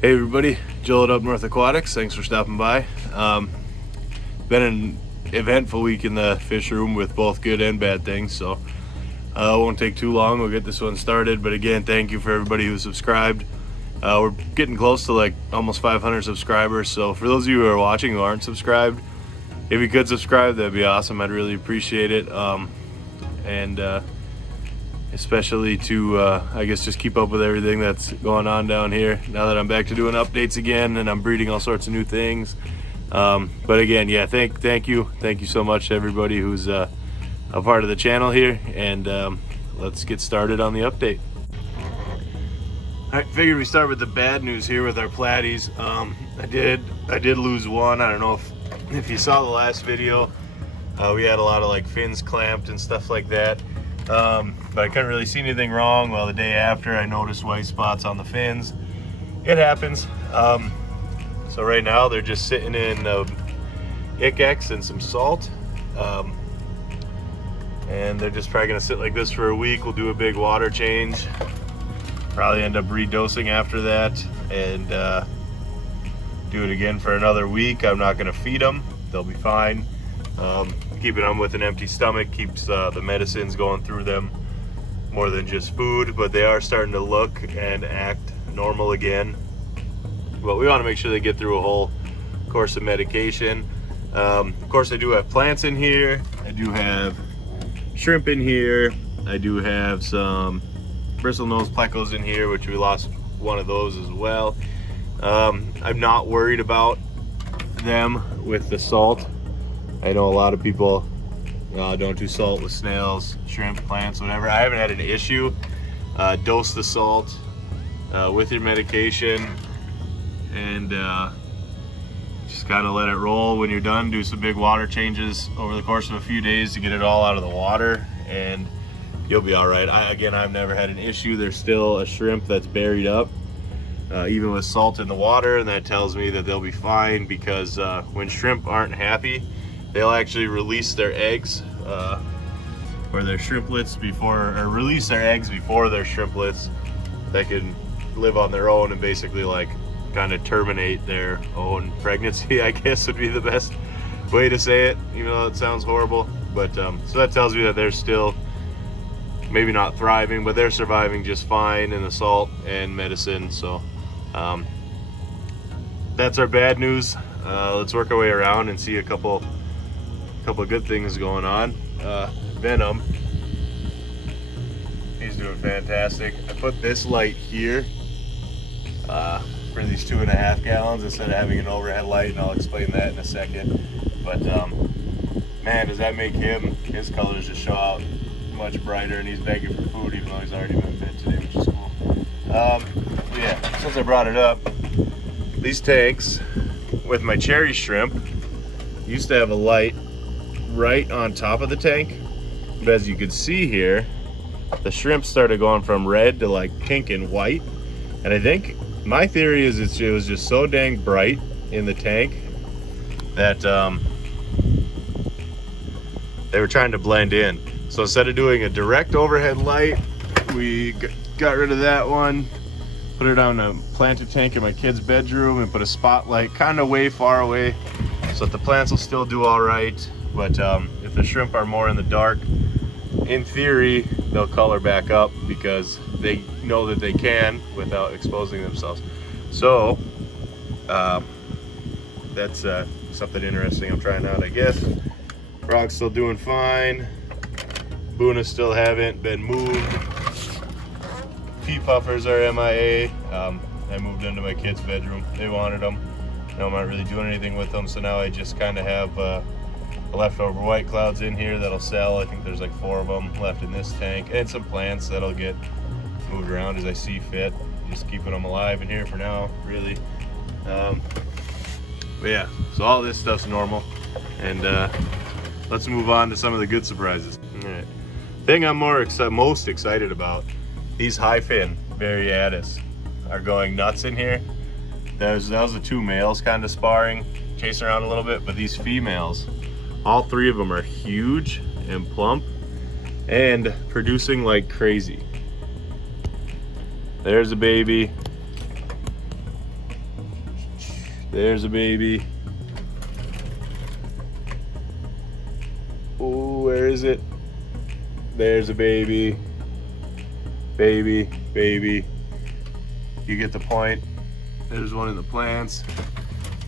Hey everybody, Joel at Up North Aquatics. Thanks for stopping by. Been an eventful week in the fish room with both good and bad things, so it won't take too long. We'll get this one started. But again, thank you for everybody who subscribed. We're getting close to like almost 500 subscribers, so for those of you who are watching who aren't subscribed, if you could subscribe, that'd be awesome. I'd really appreciate it. Especially to, I guess, just keep up with everything that's going on down here now that I'm back to doing updates again and I'm breeding all sorts of new things. But again, yeah, thank you so much to everybody who's a part of the channel here, and let's get started on the update. All right, figured we start with the bad news here with our platies. I did lose one. I don't know if you saw the last video. We had a lot of like fins clamped and stuff like that. But I couldn't really see anything wrong. Well, the day after, I noticed white spots on the fins. It happens. So right now they're just sitting in ICX and some salt, and they're just probably gonna sit like this for a week. We'll do a big water change, probably end up redosing after that, and do it again for another week. I'm not gonna feed them, they'll be fine. Keeping them with an empty stomach keeps the medicines going through them more than just food, but they are starting to look and act normal again. But we want to make sure they get through a whole course of medication. Of course, I do have plants in here. I do have shrimp in here. I do have some bristlenose plecos in here, which we lost one of those as well. I'm not worried about them with the salt. I know a lot of people don't do salt with snails, shrimp, plants, whatever. I haven't had an issue. Dose the salt with your medication, and just kind of let it roll. When you're done, do some big water changes over the course of a few days to get it all out of the water, and you'll be all right. Again, I've never had an issue. There's still a shrimp that's buried up, even with salt in the water, and that tells me that they'll be fine, because when shrimp aren't happy, they'll actually release their eggs or their shrimplets release their eggs before their shrimplets that can live on their own and basically like kind of terminate their own pregnancy, I guess would be the best way to say it, even though it sounds horrible. But so that tells me that they're still maybe not thriving, but they're surviving just fine in the salt and medicine. So that's our bad news. Let's work our way around and see a couple of good things going on. Venom, he's doing fantastic. I put this light here for these 2.5 gallons instead of having an overhead light, and I'll explain that in a second. But man, does that make his colors just show out much brighter, and he's begging for food even though he's already been fed today, which is cool. Yeah, since I brought it up, these tanks with my cherry shrimp used to have a light right on top of the tank, but as you can see here, the shrimp started going from red to like pink and white, and I think my theory is it was just so dang bright in the tank that they were trying to blend in. So instead of doing a direct overhead light, we got rid of that one, put it on a planted tank in my kid's bedroom, and put a spotlight kind of way far away so that the plants will still do all right. But if the shrimp are more in the dark, in theory, they'll color back up because they know that they can without exposing themselves. So that's something interesting I'm trying out, I guess. Frog's still doing fine. Boona still haven't been moved. Pea puffers are MIA. I moved into my kid's bedroom. They wanted them. Now I'm not really doing anything with them, so now I just kind of have leftover white clouds in here that'll sell. I think there's like 4 of them left in this tank, and some plants that'll get moved around as I see fit. Just keeping them alive in here for now, really. But yeah, so all this stuff's normal, and let's move on to some of the good surprises. All right, thing I'm most excited about, these high fin Variatus are going nuts in here. That was the 2 males kind of sparring, chasing around a little bit, but these females, all 3 of them are huge and plump and producing like crazy. There's a baby. There's a baby. Oh, where is it? There's a baby. Baby, baby. You get the point. There's one in the plants.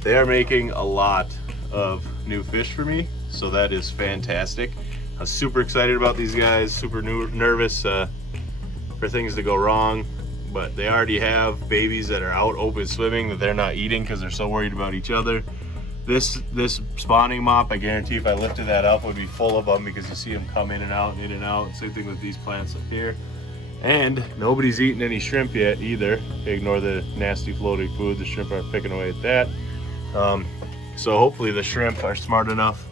They are making a lot of new fish for me, so that is fantastic. I'm super excited about these guys, super nervous for things to go wrong, but they already have babies that are out open swimming that they're not eating because they're so worried about each other. This spawning mop, I guarantee if I lifted that up, would be full of them because you see them come in and out, in and out. Same thing with these plants up here. And nobody's eaten any shrimp yet either. Ignore the nasty floating food. The shrimp aren't picking away at that. So hopefully the shrimp are smart enough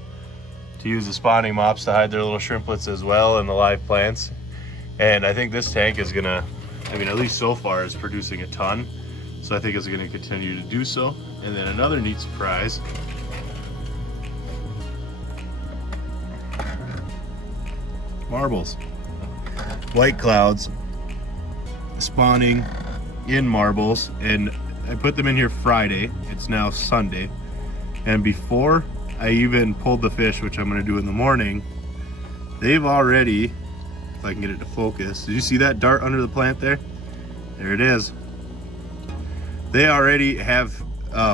to use the spawning mops to hide their little shrimplets as well in the live plants. And I think this tank is gonna, I mean, at least so far, is producing a ton. So I think it's gonna continue to do so. And then another neat surprise. Marbles. White clouds spawning in marbles, and I put them in here Friday. It's now Sunday. And before I even pulled the fish, which I'm gonna do in the morning, they've already, if I can get it to focus, did you see that dart under the plant there? There it is. They already have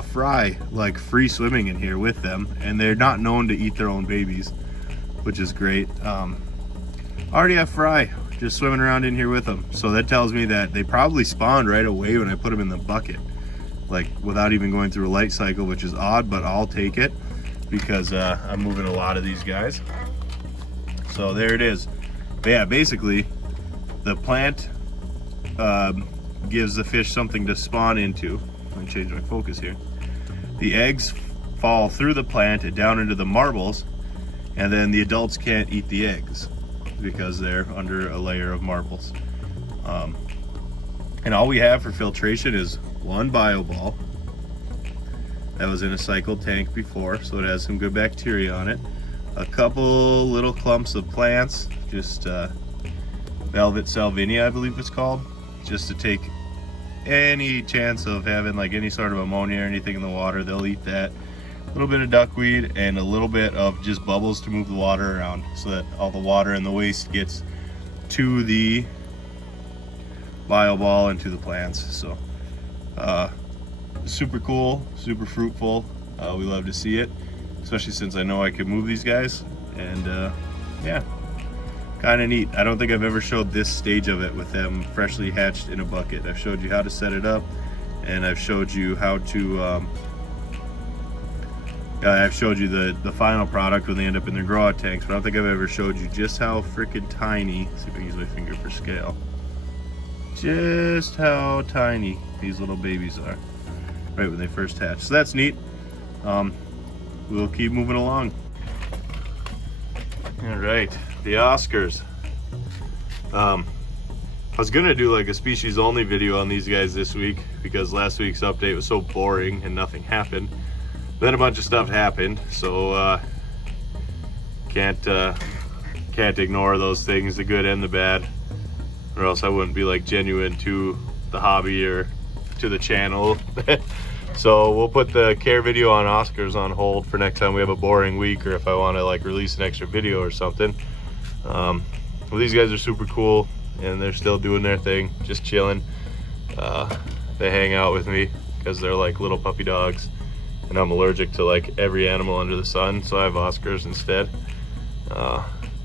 fry like free swimming in here with them, and they're not known to eat their own babies, which is great. Already have fry just swimming around in here with them, so that tells me that they probably spawned right away when I put them in the bucket, like without even going through a light cycle, which is odd, but I'll take it because I'm moving a lot of these guys. So there it is. But yeah, basically the plant gives the fish something to spawn into. Let me change my focus here. The eggs fall through the plant and down into the marbles, and then the adults can't eat the eggs because they're under a layer of marbles. And all we have for filtration is one bio ball that was in a cycled tank before, so it has some good bacteria on it. A couple little clumps of plants, just Velvet Salvinia, I believe it's called, just to take any chance of having like any sort of ammonia or anything in the water. They'll eat that. A little bit of duckweed and a little bit of just bubbles to move the water around so that all the water and the waste gets to the bio ball and to the plants. So super cool, super fruitful. We love to see it, especially since I know I can move these guys. And yeah, kind of neat. I don't think I've ever showed this stage of it with them freshly hatched in a bucket. I've showed you how to set it up, and I've showed you how to I've showed you the final product when they end up in their grow out tanks, but I don't think I've ever showed you just how freaking tiny, see if I can use my finger for scale, just how tiny these little babies are right when they first hatch. So that's neat. We'll keep moving along. All right, the Oscars. I was gonna do like a species only video on these guys this week because last week's update was so boring and nothing happened. Then a bunch of stuff happened, so can't ignore those things, the good and the bad, or else I wouldn't be like genuine to the hobby or to the channel. So we'll put the care video on Oscars on hold for next time we have a boring week, or if I want to like release an extra video or something. Well, these guys are super cool and they're still doing their thing, just chilling. They hang out with me because they're like little puppy dogs, and I'm allergic to like every animal under the sun, so I have Oscars instead.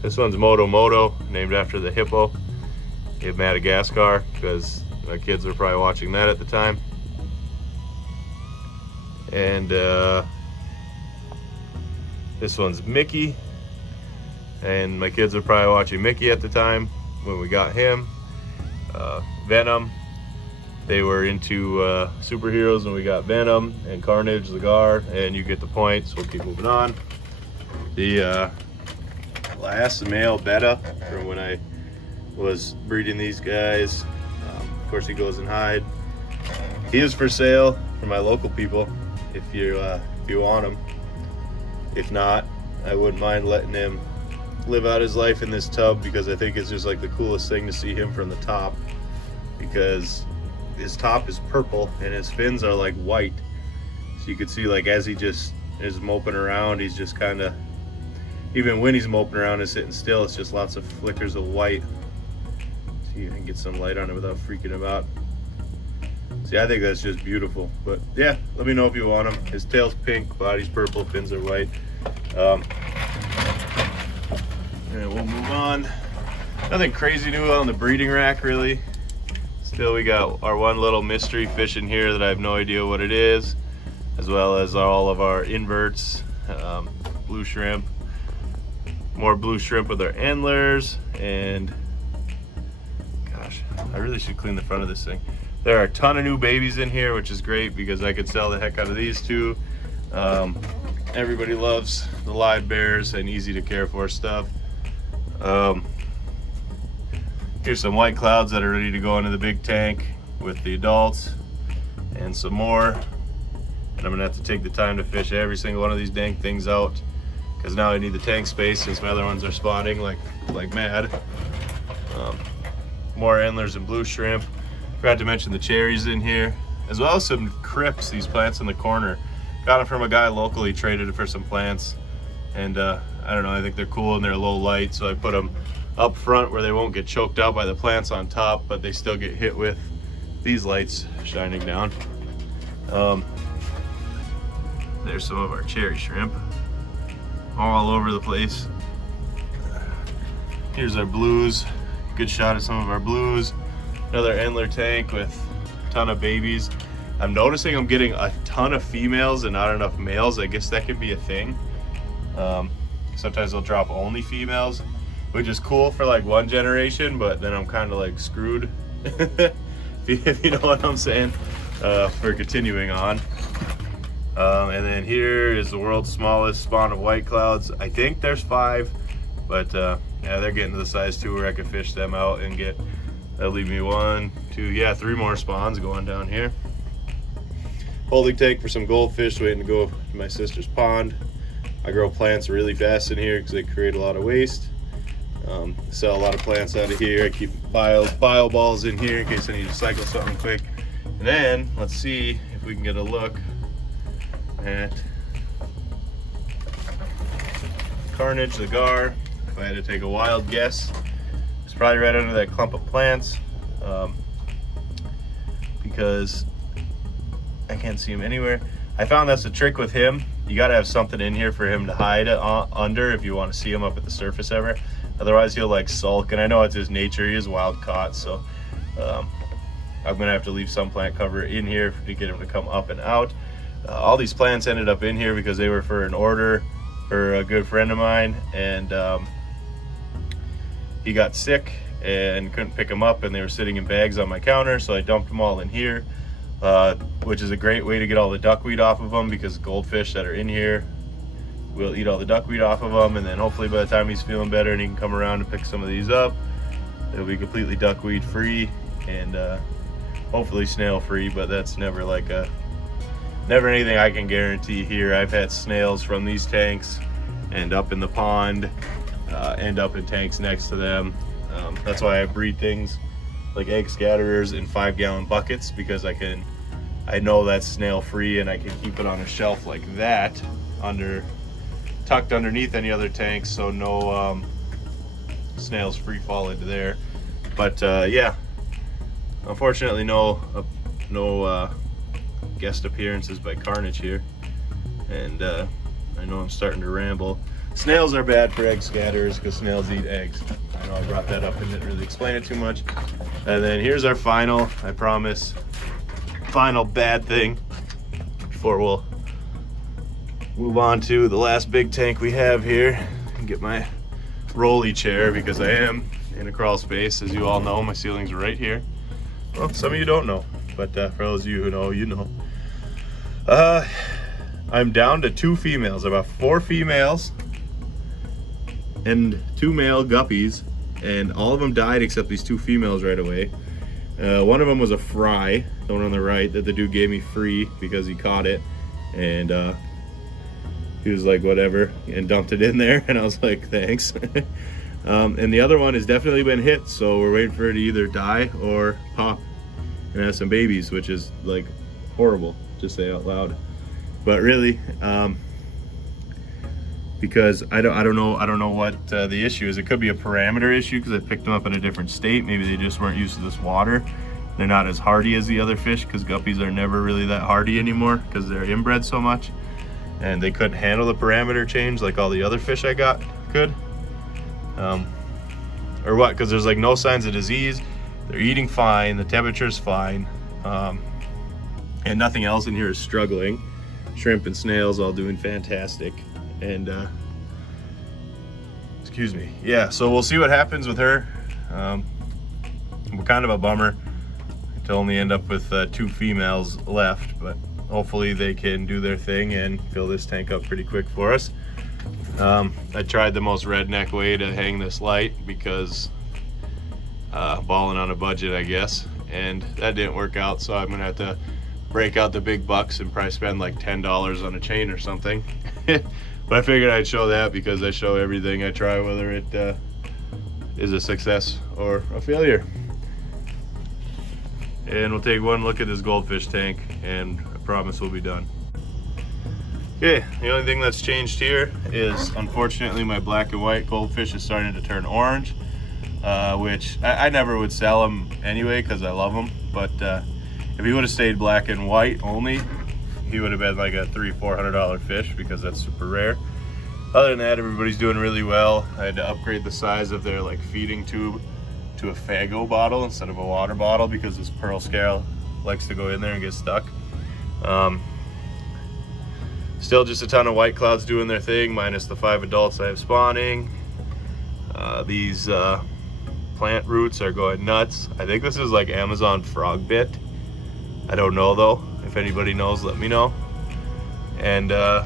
This one's Moto, named after the hippo in Madagascar, because my kids were probably watching that at the time. And this one's Mickey, and my kids were probably watching Mickey at the time when we got him. Venom, they were into superheroes when we got Venom, and Carnage, Lagar, and you get the point, so we'll keep moving on. The last male Betta from when I was breeding these guys. Of course he goes and hide. He is for sale for my local people if you want him. If not, I wouldn't mind letting him live out his life in this tub, because I think it's just like the coolest thing to see him from the top, because his top is purple and his fins are like white. So you can see, like, as he just is moping around, he's just kind of, even when he's moping around and sitting still, it's just lots of flickers of white. See if I can get some light on it without freaking him out. See, I think that's just beautiful. But yeah, let me know if you want him. His tail's pink, body's purple, fins are white. And we'll move on. Nothing crazy new on the breeding rack, really. Still, we got our one little mystery fish in here that I have no idea what it is, as well as all of our inverts, blue shrimp, more blue shrimp with our antlers, and gosh, I really should clean the front of this thing. There are a ton of new babies in here, which is great because I could sell the heck out of these two. Everybody loves the live bears and easy to care for stuff. Here's some white clouds that are ready to go into the big tank with the adults, and some more. And I'm gonna have to take the time to fish every single one of these dang things out, because now I need the tank space since my other ones are spawning like mad. More antlers and blue shrimp. Forgot to mention the cherries in here, as well as some crypts, these plants in the corner. Got them from a guy locally, traded it for some plants. And I don't know, I think they're cool and they're low light, so I put them up front where they won't get choked out by the plants on top, but they still get hit with these lights shining down. There's some of our cherry shrimp all over the place. Here's our blues. Good shot of some of our blues. Another antler tank with a ton of babies. I'm noticing I'm getting a ton of females and not enough males. I guess that could be a thing. Sometimes they'll drop only females, which is cool for like one generation, but then I'm kind of like screwed, if you know what I'm saying, for continuing on. And then here is the world's smallest spawn of white clouds. I think there's 5, but yeah, they're getting to the size too where I could fish them out and get, that'll leave me 1, 2, yeah, 3 more spawns going down here. Holding tank for some goldfish waiting to go to my sister's pond. I grow plants really fast in here because they create a lot of waste. Sell a lot of plants out of here. I keep bio balls in here in case I need to cycle something quick. And then let's see if we can get a look at Carnage the Gar. If I had to take a wild guess, it's probably right under that clump of plants, because I can't see him anywhere. I found that's the trick with him. You gotta have something in here for him to hide under if you want to see him up at the surface ever. Otherwise he'll like sulk, and I know it's his nature, he is wild caught, so I'm gonna have to leave some plant cover in here to get him to come up and out. All these plants ended up in here because they were for an order for a good friend of mine, and he got sick and couldn't pick them up, and they were sitting in bags on my counter, so I dumped them all in here. Which is a great way to get all the duckweed off of them, because goldfish that are in here will eat all the duckweed off of them, and then hopefully by the time he's feeling better and he can come around and pick some of these up, it'll be completely duckweed free and hopefully snail free, but that's never never anything I can guarantee here. I've had snails from these tanks end up in the pond, end up in tanks next to them. That's why I breed things like egg scatterers in 5-gallon buckets, because I know that's snail free and I can keep it on a shelf like that, tucked underneath any other tanks, so no snails free fall into there. But yeah, unfortunately no guest appearances by Carnage here, and I know I'm starting to ramble. Snails are bad for egg scatterers because snails eat eggs. I know I brought that up and didn't really explain it too much. And then here's our final, I promise, final bad thing before we'll move on to the last big tank we have here and get my rolly chair, because I am in a crawl space. As you all know, my ceilings are right here. Well, some of you don't know, but for those of you who know, you know. I'm down to 2 females. About 4 females and 2 male guppies, and all of them died except these 2 females right away. One of them was a fry, the one on the right, that the dude gave me free because he caught it, and he was like, whatever, and dumped it in there, and I was like, thanks. And the other one has definitely been hit, so we're waiting for it to either die or pop and have some babies, which is like horrible to say out loud. But really, because I don't know what the issue is. It could be a parameter issue because I picked them up in a different state. Maybe they just weren't used to this water. They're not as hardy as the other fish, because guppies are never really that hardy anymore because they're inbred so much, and they couldn't handle the parameter change like all the other fish I got could. Or what? Because there's like no signs of disease. They're eating fine. The temperature's fine, and nothing else in here is struggling. Shrimp and snails all doing fantastic. And excuse me, yeah, so we'll see what happens with her. We're kind of a bummer to only end up with 2 females left, but hopefully they can do their thing and fill this tank up pretty quick for us. I tried the most redneck way to hang this light, because balling on a budget, I guess, and that didn't work out, so I'm gonna have to break out the big bucks and probably spend like $10 on a chain or something. But I figured I'd show that, because I show everything I try, whether it is a success or a failure. And we'll take one look at this goldfish tank, and I promise we'll be done. Okay, the only thing that's changed here is, unfortunately, my black and white goldfish is starting to turn orange, which I never would sell them anyway because I love them. But if he would have stayed black and white only, he would have been like a $300-400 fish, because that's super rare. Other than that, everybody's doing really well. I had to upgrade the size of their like feeding tube to a Fago bottle instead of a water bottle, because this pearl scale likes to go in there and get stuck. Still just a ton of white clouds doing their thing, minus the 5 adults I have spawning. These plant roots are going nuts. I think this is like Amazon frog bit. I don't know though. If anybody knows, let me know. And I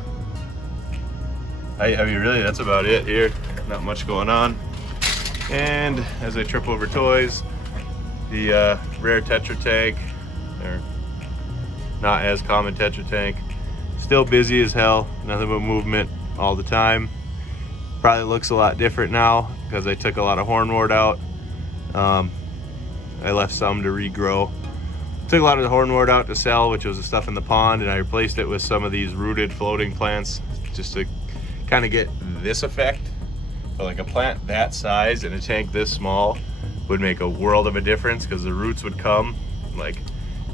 mean, really, that's about it here. Not much going on. And as I trip over toys, the rare Tetra tank, or not as common Tetra tank, still busy as hell. Nothing but movement all the time. Probably looks a lot different now because I took a lot of hornwort out. I left some to regrow. Took a lot of the hornwort out to sell, which was the stuff in the pond, and I replaced it with some of these rooted floating plants, just to kind of get this effect. But like a plant that size in a tank this small would make a world of a difference, because the roots would come like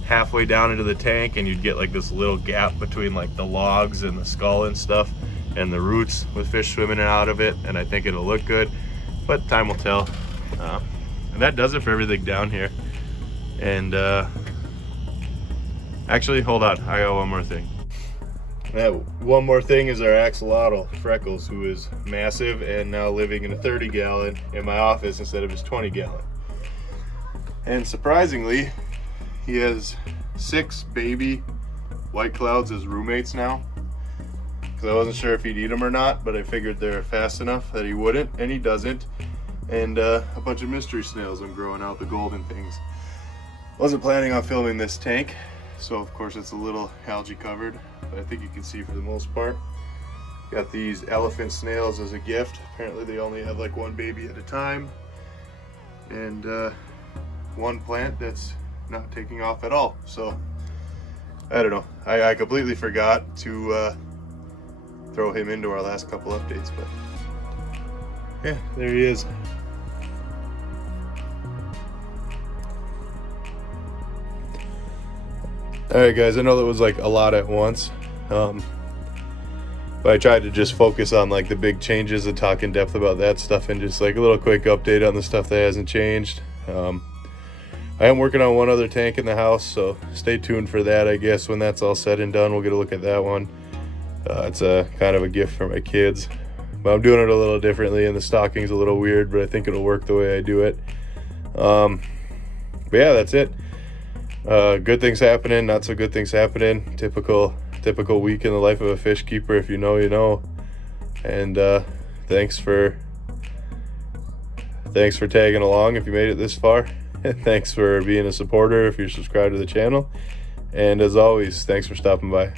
halfway down into the tank, and you'd get like this little gap between like the logs and the skull and stuff, and the roots with fish swimming out of it, and I think it'll look good, but time will tell. And that does it for everything down here. And actually, hold on, I got one more thing. That one more thing is our axolotl, Freckles, who is massive and now living in a 30-gallon in my office instead of his 20-gallon. And surprisingly, he has 6 baby white clouds as roommates now, because I wasn't sure if he'd eat them or not, but I figured they're fast enough that he wouldn't, and he doesn't. And a bunch of mystery snails I'm growing out, the golden things. Wasn't planning on filming this tank, so of course it's a little algae covered, but I think you can see for the most part. Got these elephant snails as a gift. Apparently they only have like 1 baby at a time, and 1 plant that's not taking off at all. So I don't know, I completely forgot to throw him into our last couple updates, but yeah, there he is. Alright guys, I know that was like a lot at once, but I tried to just focus on like the big changes and talk in depth about that stuff, and just like a little quick update on the stuff that hasn't changed. I am working on one other tank in the house, so stay tuned for that. I guess when that's all said and done, we'll get a look at that one. It's a kind of a gift for my kids, but I'm doing it a little differently, and the stocking's a little weird, but I think it'll work the way I do it. But yeah, that's it. Good things happening, not so good things happening. Typical week in the life of a fish keeper. If you know, you know. And thanks for tagging along if you made it this far. Thanks for being a supporter if you're subscribed to the channel. And as always, thanks for stopping by.